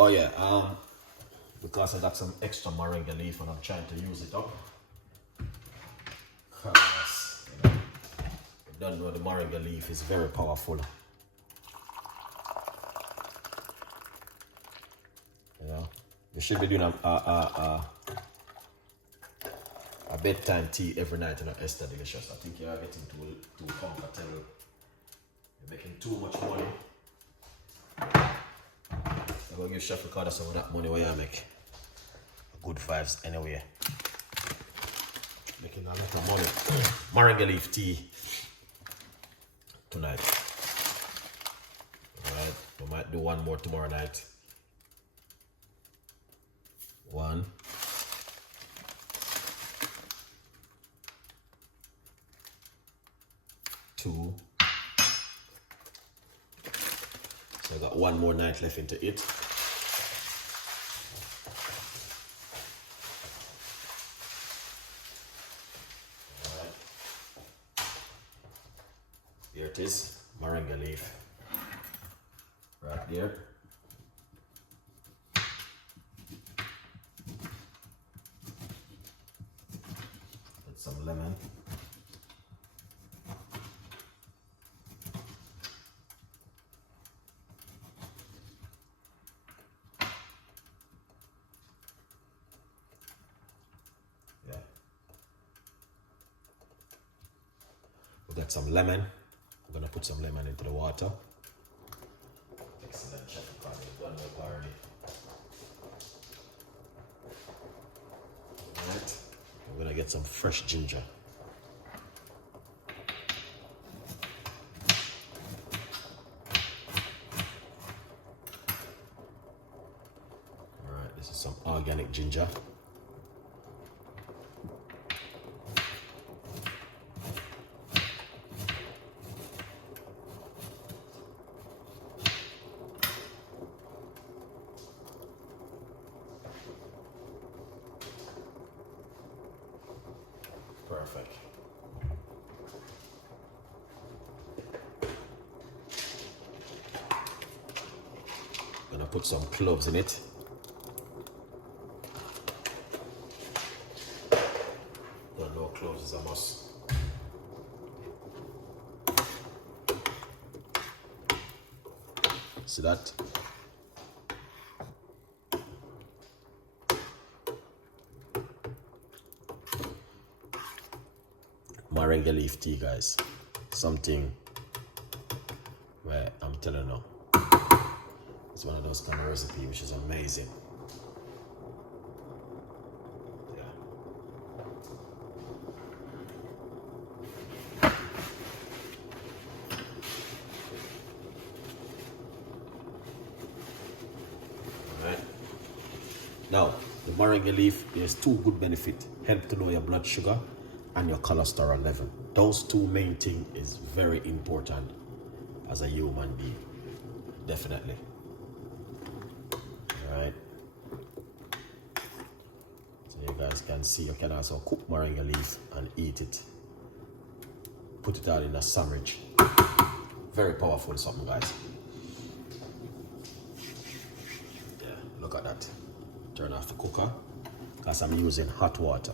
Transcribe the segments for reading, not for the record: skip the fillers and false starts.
Oh yeah, because I got some extra moringa leaf and I'm trying to use it up. Because, you don't know, the moringa leaf is very powerful. You know, you should be doing a bedtime tea every night, you know, Esther Delicious. I think you are getting too comfortable. You're making too much money. I'm gonna give Chef Ricardo some of that money where you make good vibes anyway. Making a lot of money. Moringa leaf tea tonight. Alright, we might do one more tomorrow night. 1. 2. So I got one more night left into it. Alright. Here it is, moringa leaf. Right there. Put some lemon. Got some lemon. I'm gonna put some lemon into the water. Excellent, Chef Ricardo. Done well already. Alright. I'm gonna get some fresh ginger. Alright, this is some organic ginger. Perfect. Gonna put some cloves in it. Don't know, cloves is a must. See that? Moringa leaf tea, guys. Something where I'm telling you, it's one of those kind of recipes which is amazing. Yeah. Alright. Now, the moringa leaf, there's 2 good benefits. Help to lower your blood sugar and your cholesterol level. Those 2 main things is very important as a human being. Definitely. Alright. So you guys can see, you can also cook moringa leaf and eat it. Put it all in a sandwich. Very powerful something, guys. Yeah, look at that. Turn off the cooker because I'm using hot water.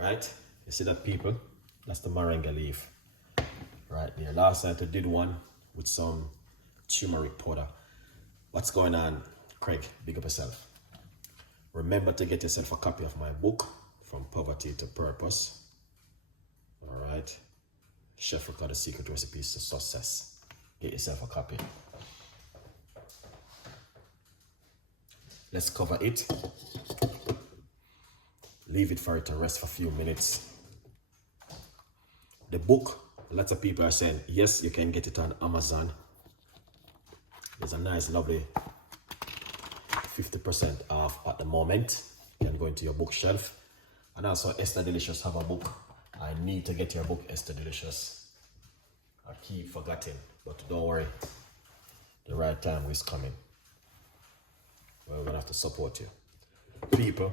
Right, you see that, people? That's the moringa leaf right there. Last night I did one with some turmeric powder. What's going on, Craig? Big up yourself. Remember to get yourself a copy of my book, From Poverty to Purpose. All right, Chef Ricardo, Secret Recipes to Success. Get yourself a copy. Let's cover it. Leave it for it to rest for a few minutes. The book, lots of people are saying, yes, you can get it on Amazon. There's a nice, lovely 50% off at the moment. You can go into your bookshelf And also Esther Delicious have a book. I need to get your book, Esther Delicious. I keep forgetting, but don't worry. The right time is coming. We're gonna have to support you. People,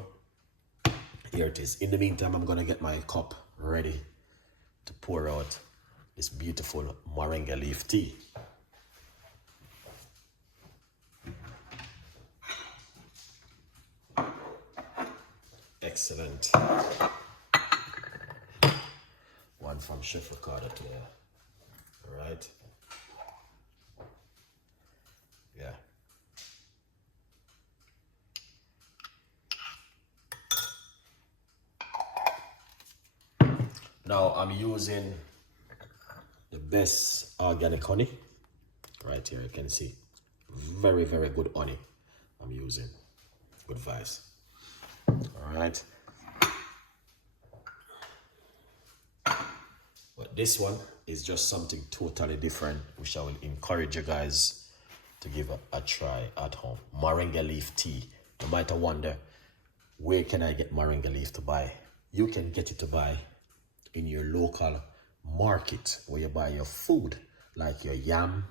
here it is. In the meantime, I'm gonna get my cup ready to pour out this beautiful moringa leaf tea. Excellent. One from Chef Ricardo today. All right. Yeah. Now I'm using the best organic honey. Right here, you can see. Very, very good honey I'm using. Good vibes. All right. But this one is just something totally different, which I will encourage you guys to give a try at home. Moringa leaf tea. You might wonder, where can I get moringa leaf to buy? You can get it to buy in your local market where you buy your food, like your yam,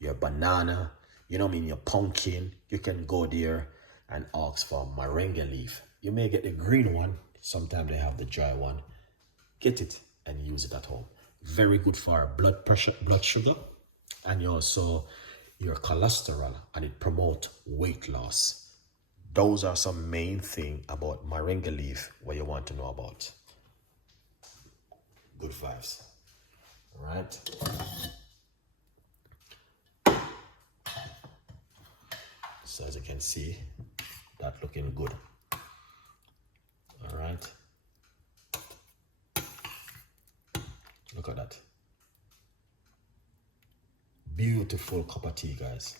your banana, you know what I mean, your pumpkin. You can go there and ask for moringa leaf. You may get the green one. Sometimes they have the dry one. Get it and use it at home. Very good for blood pressure, blood sugar, and also your cholesterol, and it promotes weight loss. Those are some main thing about moringa leaf what you want to know about. Good vibes. All right. So as you can see, that looking good. All right. Look at that. Beautiful cup of tea, guys.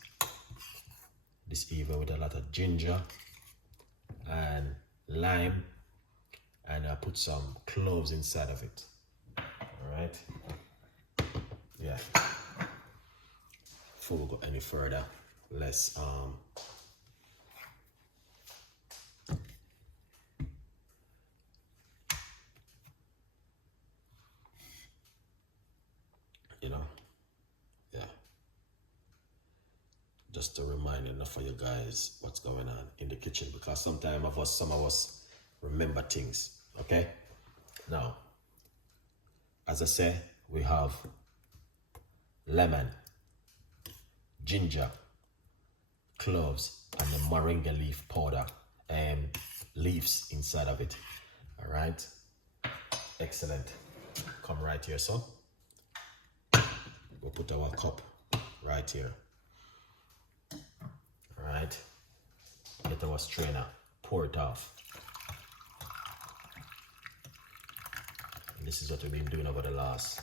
This even with a lot of ginger and lime, and I put some cloves inside of it. All right. Yeah. Before we go any further, let's you know, yeah, just to remind enough for you guys what's going on in the kitchen, because sometimes some of us remember things. Okay, now as I say, we have lemon, ginger, cloves, and the moringa leaf powder and leaves inside of it. All right, excellent. Come right here, so we'll put our cup right here. All right, get our strainer, pour it off. And this is what we've been doing over the last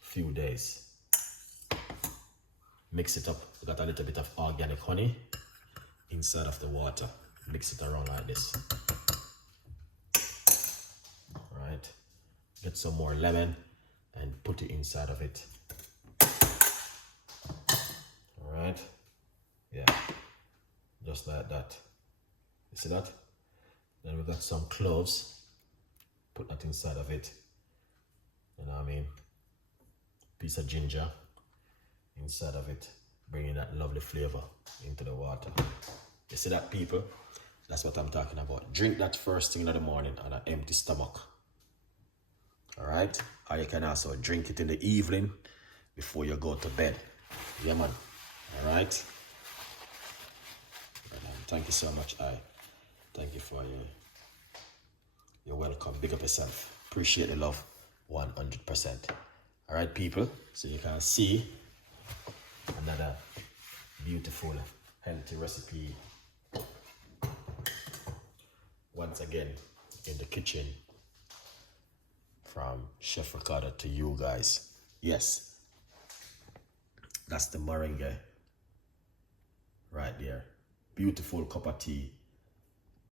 few days. Mix it up. We got a little bit of organic honey inside of the water. Mix it around like this. All right, get some more lemon and put it inside of it. All right, yeah, just like that. You see that? Then we got some cloves. Put that inside of it. You know what I mean? Piece of ginger inside of it, bringing that lovely flavor into the water. You see that, people? That's what I'm talking about. Drink that first thing in the morning on an empty stomach. All right? Or you can also drink it in the evening before you go to bed. Yeah, man. All right? Thank you so much. Thank you for you're welcome. Big up yourself. Appreciate the love 100%. All right, people. So you can see another beautiful, healthy recipe once again in the kitchen from Chef Ricardo to you guys. Yes, that's the moringa right there. Beautiful cup of tea